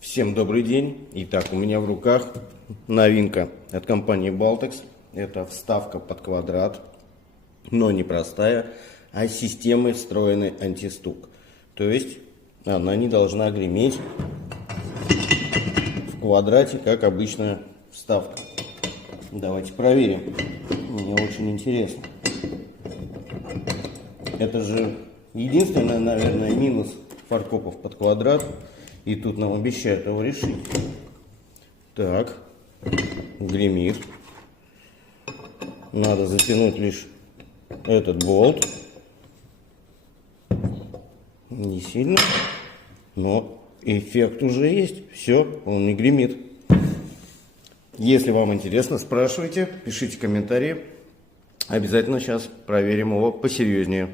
Всем добрый день. Итак, у меня в руках новинка от компании Baltex. Это вставка под квадрат, но не простая, а с системой встроенный антистук. То есть она не должна греметь в квадрате, как обычная вставка. Давайте проверим. Мне очень интересно. Это же единственный, наверное, минус фаркопов под квадрат. И тут нам обещают его решить. Так, гремит. Надо затянуть лишь этот болт. Не сильно, но эффект уже есть. Все, он не гремит. Если вам интересно, спрашивайте, пишите комментарии. Обязательно сейчас проверим его посерьезнее.